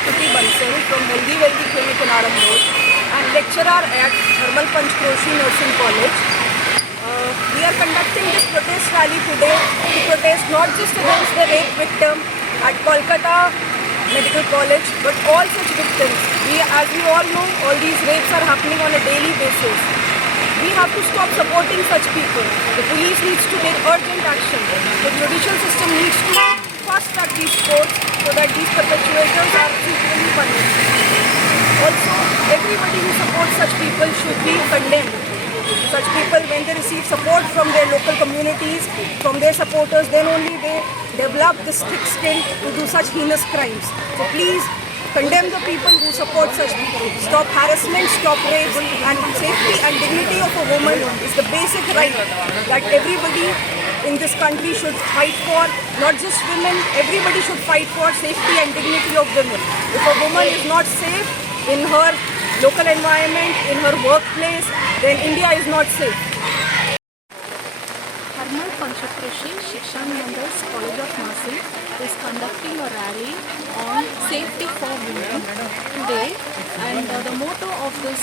Stuti Bansal from Healthy Wealthy Clinic in Aram Road and lecturer at Thermal Panchkroshi Nursing College. We are conducting this protest rally today to protest not just against the rape victim at Kolkata Medical College but all such victims. As we all know, all these rapes are happening on a daily basis. We have to stop supporting such people. The police needs to take urgent action. The judicial system needs to fast track these courts so that these perpetrators are suitably punished. Also, everybody who supports such people should be condemned. Such people, when they receive support from their local communities, from their supporters, then only they develop this thick skin to do such heinous crimes. So please, condemn the people who support such people. Stop harassment, stop rapes, and safety and dignity of a woman is the basic right that everybody in this country should fight for. Not just women, everybody should fight for safety and dignity of women. If a woman is not safe in her local environment, in her workplace, then India is not safe. Thermal Panchkroshi Shikshan Mandal's College of Nursing is conducting a rally on safety for women today, and the motto of this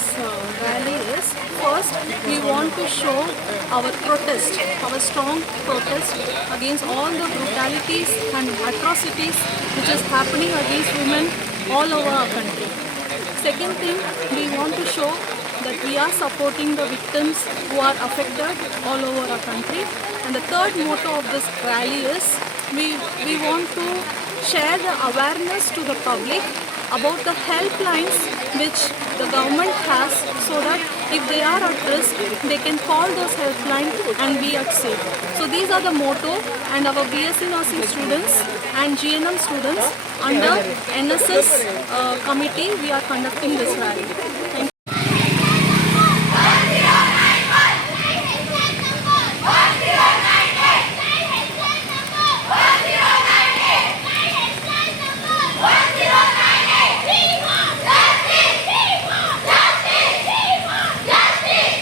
rally is, first we want to show our protest, our strong protest against all the brutalities and atrocities which is happening against women all over our country. Second thing, we want to show that we are supporting the victims who are affected all over our country. And the third motto of this rally is we want to share the awareness to the public about the helplines which the government has, so that if they are at risk, they can call those helplines and be at safe. So these are the motto, and our BSc nursing students and GNM students under NSS committee, we are conducting this rally. Thank you.